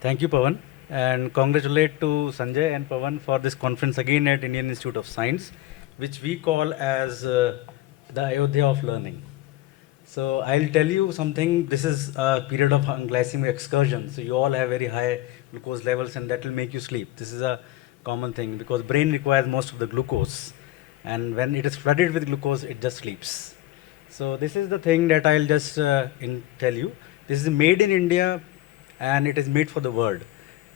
Thank you, Pawan, and congratulate to Sanjay and Pawan for this conference again at Indian Institute of Science, which we call as the Ayodhya of learning. So I'll tell you something. This is a period of glycemic excursion. So you all have very high glucose levels, and that will make you sleep. This is a common thing because brain requires most of the glucose, and when it is flooded with glucose, it just sleeps. So this is the thing that I'll just tell you. This is made in India, and it is made for the world.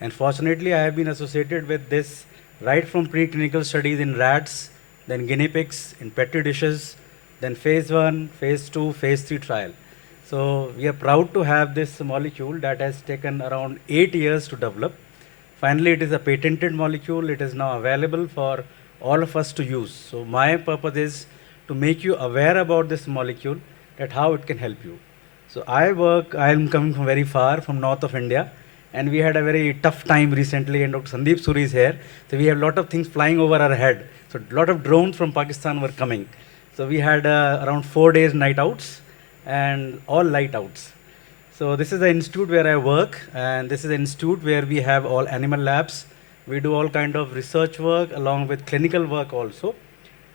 And fortunately, I have been associated with this right from preclinical studies in rats, then guinea pigs, in petri dishes, then phase 1, phase 2, phase 3 trial. So we are proud to have this molecule that has taken around 8 years to develop. Finally, it is a patented molecule. It is now available for all of us to use. So my purpose is to make you aware about this molecule, that how it can help you. So I am coming from very far, from north of India, and we had a very tough time recently, and Dr. Sandeep Suri is here. So we have a lot of things flying over our head. So a lot of drones from Pakistan were coming. So we had around 4 days night outs and all light outs. So this is the institute where I work, and this is the institute where we have all animal labs. We do all kind of research work along with clinical work also,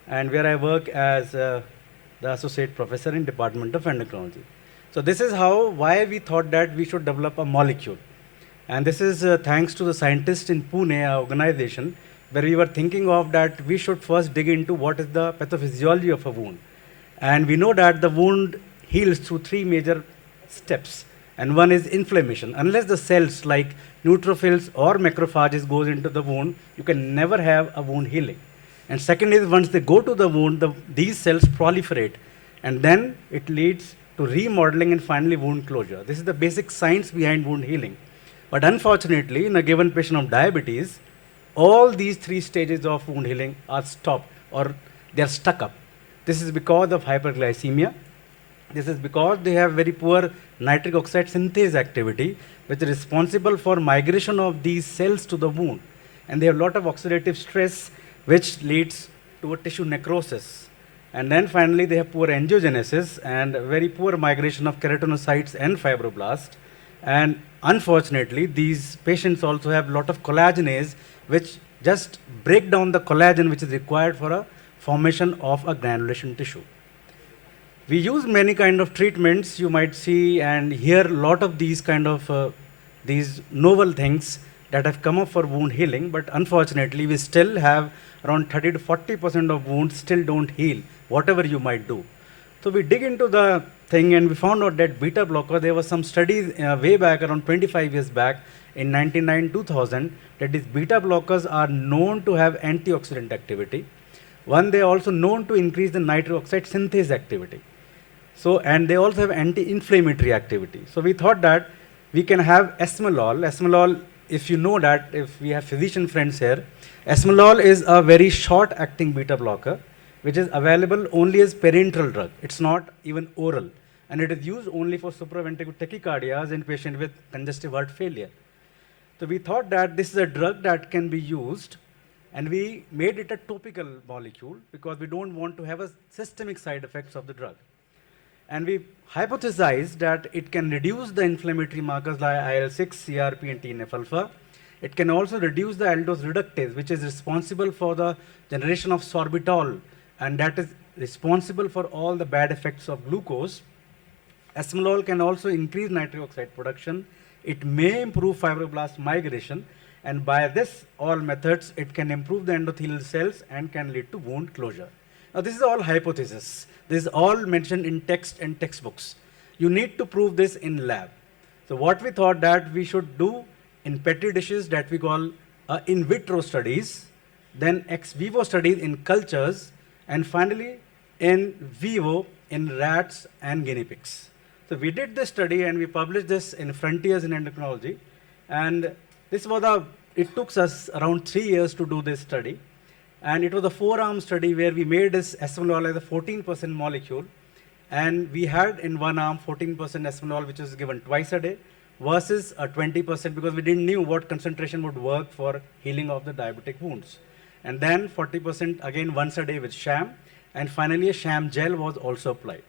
and where I work as the associate professor in Department of Endocrinology. So this is why we thought that we should develop a molecule. And this is thanks to the scientists in Pune, our organization, where we were thinking of that we should first dig into what is the pathophysiology of a wound. And we know that the wound heals through three major steps. And one is inflammation. Unless the cells like neutrophils or macrophages goes into the wound, you can never have a wound healing. And second is once they go to the wound, these cells proliferate. And then it leads to remodeling and finally wound closure. This is the basic science behind wound healing. But unfortunately, in a given patient of diabetes, all these three stages of wound healing are stopped or they are stuck up. This is because of hyperglycemia. This is because they have very poor nitric oxide synthase activity, which is responsible for migration of these cells to the wound. And they have a lot of oxidative stress, which leads to a tissue necrosis. And then finally, they have poor angiogenesis and very poor migration of keratinocytes and fibroblasts. And unfortunately, these patients also have a lot of collagenase, which just break down the collagen which is required for a formation of a granulation tissue. We use many kind of treatments. You might see and hear a lot of these kind of these novel things that have come up for wound healing, but unfortunately, we still have around 30 to 40% of wounds still don't heal, whatever you might do. So we dig into the thing and we found out that beta blocker, there was some studies way back around 25 years back in 1999-2000 that these beta blockers are known to have antioxidant activity. One, they are also known to increase the nitric oxide synthase activity. So, and they also have anti-inflammatory activity. So we thought that we can have esmolol. Esmolol, if you know that, if we have physician friends here, esmolol is a very short-acting beta blocker, which is available only as parenteral drug. It's not even oral. And it is used only for supraventricular tachycardias in patients with congestive heart failure. So we thought that this is a drug that can be used, and we made it a topical molecule because we don't want to have a systemic side effects of the drug. And we hypothesized that it can reduce the inflammatory markers like IL-6, CRP, and TNF-alpha. It can also reduce the aldose reductase, which is responsible for the generation of sorbitol, and that is responsible for all the bad effects of glucose. Esmolol can also increase nitric oxide production. It may improve fibroblast migration, and by this all methods, it can improve the endothelial cells and can lead to wound closure. Now, this is all hypothesis. This is all mentioned in text and textbooks. You need to prove this in lab. So what we thought that we should do in petri dishes that we call in vitro studies, then ex vivo studies in cultures, and finally in vivo in rats and guinea pigs. So we did this study and we published this in Frontiers in Endocrinology. And this was it took us around 3 years to do this study. And it was a 4-arm study where we made this esmolol as a 14% molecule. And we had in one arm 14% esmolol, which was given twice a day, versus a 20% because we didn't know what concentration would work for healing of the diabetic wounds. And then 40% again once a day with sham. And finally, a sham gel was also applied.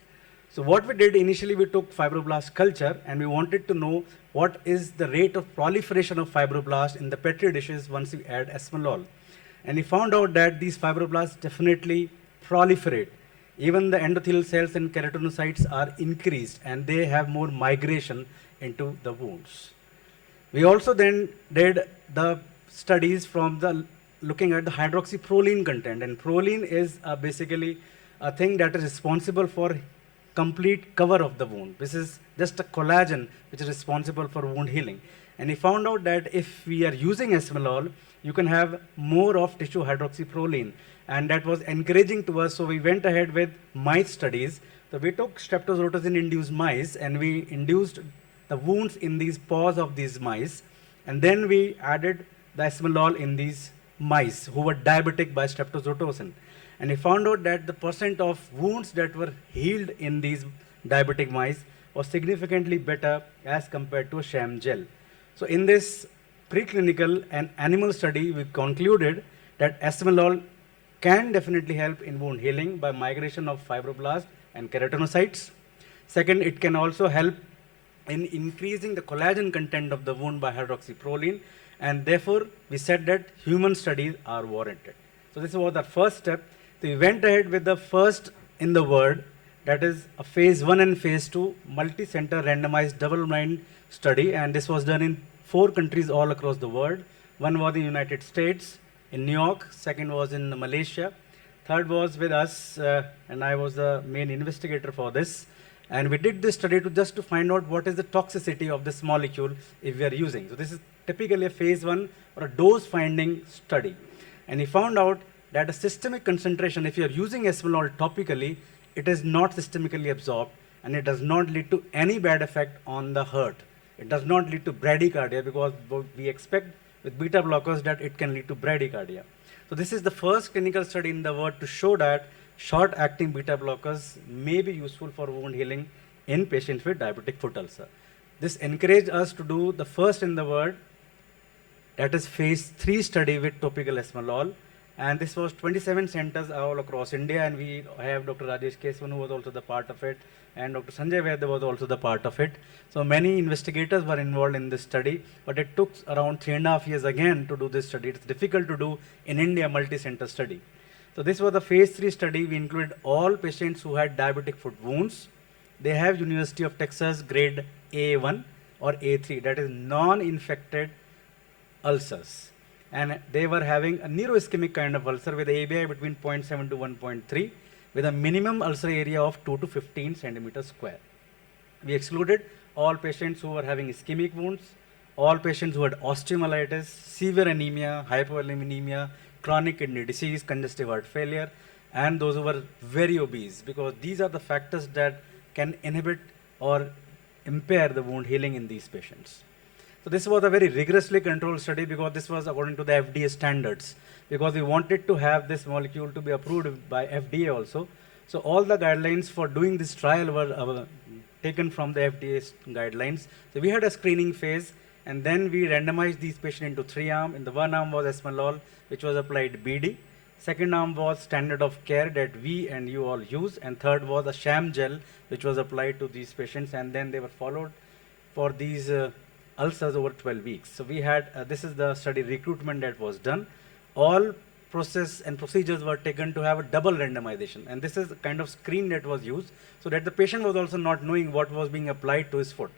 So what we did initially, we took fibroblast culture and we wanted to know what is the rate of proliferation of fibroblast in the Petri dishes once we add esmolol. And we found out that these fibroblasts definitely proliferate. Even the endothelial cells and keratinocytes are increased and they have more migration into the wounds. We also then did the studies from the looking at the hydroxyproline content, and proline is basically a thing that is responsible for complete cover of the wound. This is just a collagen which is responsible for wound healing. And we found out that if we are using esmolol, you can have more of tissue hydroxyproline, and that was encouraging to us. So we went ahead with mice studies. So we took streptozotocin-induced mice and we induced the wounds in these paws of these mice, and then we added the esmolol in these mice who were diabetic by streptozotocin. And we found out that the percent of wounds that were healed in these diabetic mice was significantly better as compared to a sham gel. So in this preclinical and animal study, we concluded that esmolol can definitely help in wound healing by migration of fibroblasts and keratinocytes. Second, it can also help in increasing the collagen content of the wound by hydroxyproline, and therefore we said that human studies are warranted. So this was our first step. So we went ahead with the first in the world, that is a phase 1 and phase 2 multi-center randomized double-blind study, and this was done in 4 countries all across the world. One was in the United States, in New York, second was in Malaysia, third was with us, and I was the main investigator for this. And we did this study just to find out what is the toxicity of this molecule if we are using. So this is typically a phase 1 or a dose finding study. And we found out that a systemic concentration, if you are using esmolol topically, it is not systemically absorbed and it does not lead to any bad effect on the heart. It does not lead to bradycardia, because we expect with beta blockers that it can lead to bradycardia. So this is the first clinical study in the world to show that short-acting beta blockers may be useful for wound healing in patients with diabetic foot ulcer. This encouraged us to do the first in the world, that is phase 3 study with topical esmolol. And this was 27 centers all across India, and we have Dr. Rajesh Keswan, who was also the part of it, and Dr. Sanjay Vaidya was also the part of it. So many investigators were involved in this study, but it took around 3.5 years again to do this study. It's difficult to do in India multi-center study. So this was the phase 3 study. We included all patients who had diabetic foot wounds. They have University of Texas grade A1 or A3, that is non-infected ulcers. And they were having a neuroischemic kind of ulcer with ABI between 0.7 to 1.3 with a minimum ulcer area of 2 to 15 centimeters square. We excluded all patients who were having ischemic wounds, all patients who had osteomyelitis, severe anemia, hypovolemia, chronic kidney disease, congestive heart failure, and those who were very obese, because these are the factors that can inhibit or impair the wound healing in these patients. So this was a very rigorously controlled study, because this was according to the FDA standards, because we wanted to have this molecule to be approved by FDA also. So all the guidelines for doing this trial were taken from the FDA's guidelines. So we had a screening phase, and then we randomized these patients into 3 arms. In the one arm was esmolol, which was applied BD. Second arm was standard of care that we and you all use, and third was a sham gel, which was applied to these patients, and then they were followed for these ulcers over 12 weeks. So we had, this is the study recruitment that was done. All process and procedures were taken to have a double randomization, and this is a kind of screen that was used, so that the patient was also not knowing what was being applied to his foot.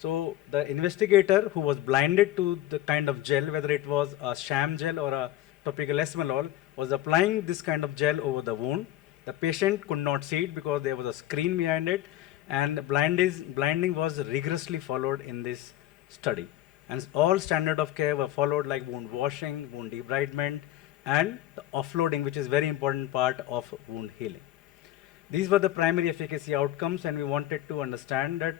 So the investigator, who was blinded to the kind of gel, whether it was a sham gel or a topical esmolol, was applying this kind of gel over the wound. The patient could not see it because there was a screen behind it, and blinding was rigorously followed in this study. And all standard of care were followed, like wound washing, wound debridement, and the offloading, which is very important part of wound healing. These were the primary efficacy outcomes, and we wanted to understand that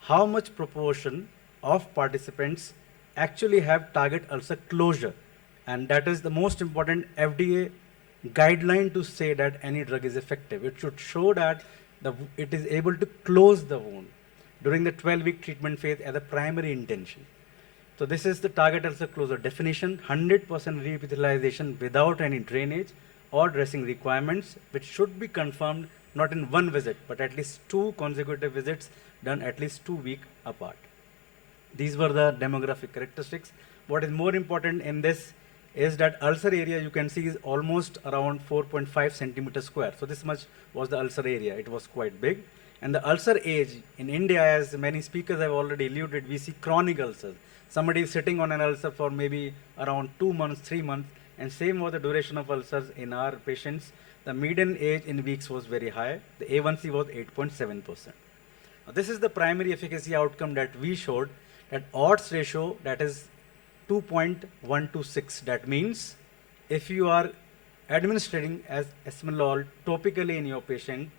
how much proportion of participants actually have target ulcer closure. And that is the most important FDA guideline to say that any drug is effective. It should show that it is able to close the wound during the 12-week treatment phase as a primary intention. So this is the target ulcer closure definition: 100% reepithelialization without any drainage or dressing requirements, which should be confirmed not in one visit, but at least 2 consecutive visits done at least 2 weeks apart. These were the demographic characteristics. What is more important in this is that ulcer area you can see is almost around 4.5 centimeters square. So this much was the ulcer area. It was quite big. And the ulcer age in India, as many speakers have already alluded, we see chronic ulcers. Somebody is sitting on an ulcer for maybe around 2 months, 3 months, and same was the duration of ulcers in our patients. The median age in weeks was very high. The A1C was 8.7%. Now, this is the primary efficacy outcome that we showed, that odds ratio, that is 2.126. That means if you are administering as esmolol topically in your patient,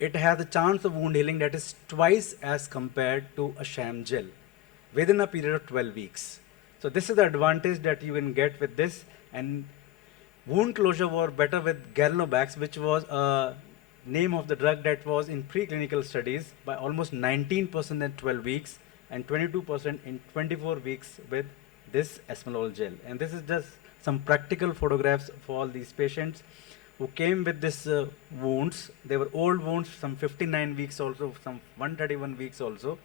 it has a chance of wound healing that is twice as compared to a sham gel within a period of 12 weeks. So this is the advantage that you can get with this. And wound closure were better with Galinovax, which was a name of the drug that was in preclinical studies by almost 19% in 12 weeks and 22% in 24 weeks with this esmolol gel. And this is just some practical photographs for all these patients who came with this wounds. They were old wounds, some 59 weeks also, some 131 weeks also.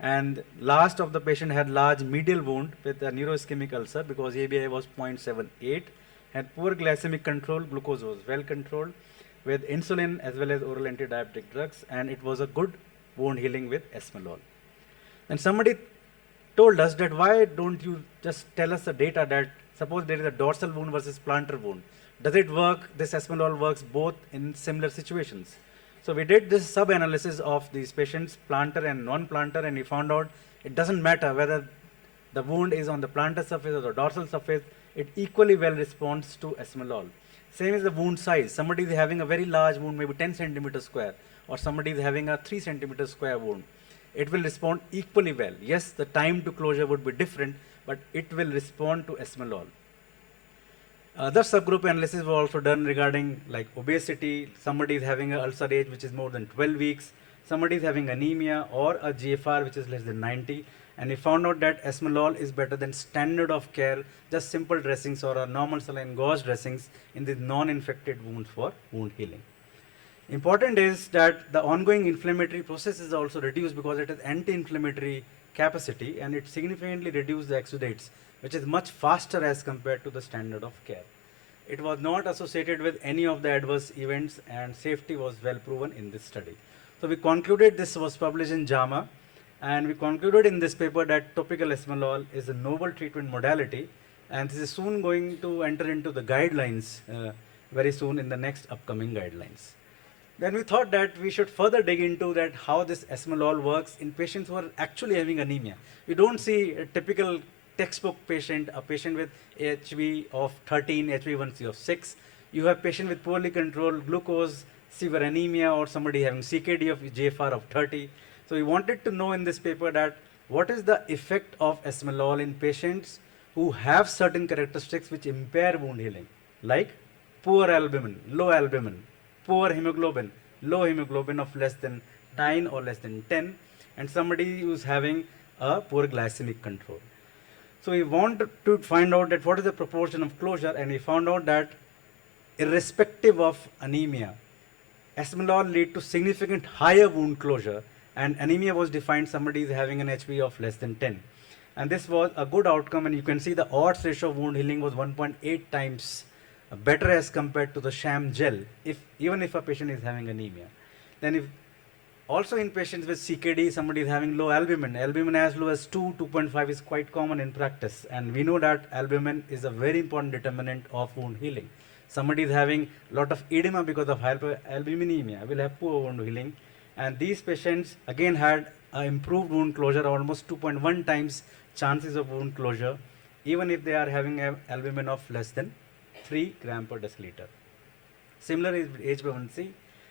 And last of the patient had large medial wound with a neuroischemic ulcer because ABI was 0.78, had poor glycemic control, glucose was well controlled with insulin as well as oral antidiabetic drugs, and it was a good wound healing with esmolol. And somebody told us that why don't you just tell us the data that suppose there is a dorsal wound versus plantar wound. Does it work? This esmolol works both in similar situations. So we did this sub-analysis of these patients, plantar and non-plantar, and we found out it doesn't matter whether the wound is on the plantar surface or the dorsal surface, it equally well responds to esmolol. Same is the wound size. Somebody is having a very large wound, maybe 10 centimeters square, or somebody is having a 3 centimeters square wound. It will respond equally well. Yes, the time to closure would be different, but it will respond to esmolol. Other subgroup analysis were also done regarding like obesity. Somebody is having an ulcer age which is more than 12 weeks. Somebody is having anemia or a GFR which is less than 90. And we found out that esmolol is better than standard of care, just simple dressings or a normal saline gauze dressings in these non-infected wounds for wound healing. Important is that the ongoing inflammatory process is also reduced because it has anti-inflammatory capacity and it significantly reduces the exudates, which is much faster as compared to the standard of care. It was not associated with any of the adverse events and safety was well proven in this study. So we concluded, this was published in JAMA, and we concluded in this paper that topical esmolol is a novel treatment modality, and this is soon going to enter into the guidelines very soon in the next upcoming guidelines. Then we thought that we should further dig into that how this esmolol works in patients who are actually having anemia. We don't see a typical textbook patient, a patient with HB of 13, HbA1c of 6. You have patient with poorly controlled glucose, severe anemia, or somebody having CKD of GFR of 30. So we wanted to know in this paper that what is the effect of esmolol in patients who have certain characteristics which impair wound healing, like poor albumin, low albumin, poor hemoglobin, low hemoglobin of less than 9 or less than 10, and somebody who's having a poor glycemic control. So we wanted to find out that what is the proportion of closure, and we found out that irrespective of anemia, esmolol lead to significant higher wound closure, and anemia was defined somebody is having an HB of less than 10. And this was a good outcome, and you can see the odds ratio of wound healing was 1.8 times better as compared to the sham gel, even if a patient is having anemia. Then if also in patients with CKD, somebody is having low albumin. Albumin as low as 2, 2.5 is quite common in practice. And we know that albumin is a very important determinant of wound healing. Somebody is having a lot of edema because of hyperalbuminemia, will have poor wound healing. And these patients again had improved wound closure, almost 2.1 times chances of wound closure, even if they are having an albumin of less than 3 gram per deciliter. Similar is HbA1c.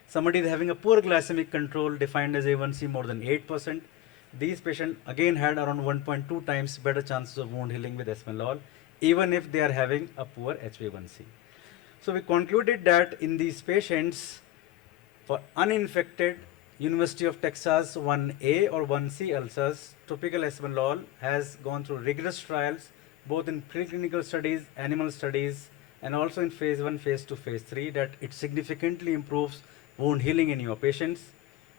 Somebody is having a poor glycemic control defined as A1C more than 8%. These patients again had around 1.2 times better chances of wound healing with esmolol, even if they are having a poor HbA1c. So we concluded that in these patients, for uninfected University of Texas 1A or 1C ulcers, topical esmolol has gone through rigorous trials, both in preclinical studies, animal studies, and also in phase 1, phase 2, phase 3, that it significantly improves wound healing in your patients.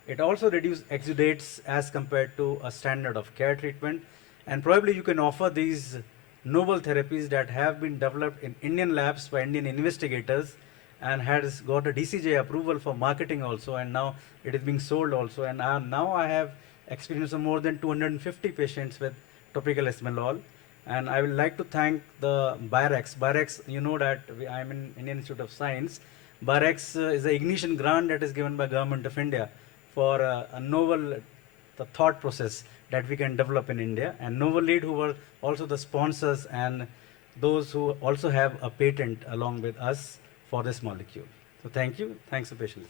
It also reduces exudates as compared to a standard of care treatment. And probably you can offer these novel therapies that have been developed in Indian labs by Indian investigators and has got a DCJ approval for marketing also, and now it is being sold also. And now I have experience of more than 250 patients with topical esmolol. And I would like to thank the BIREX. BIREX, you know that I am in Indian Institute of Science. BIREX is an ignition grant that is given by Government of India for a novel the thought process that we can develop in India. And Novel Lead, who were also the sponsors and those who also have a patent along with us for this molecule. So thank you. Thanks for patiently.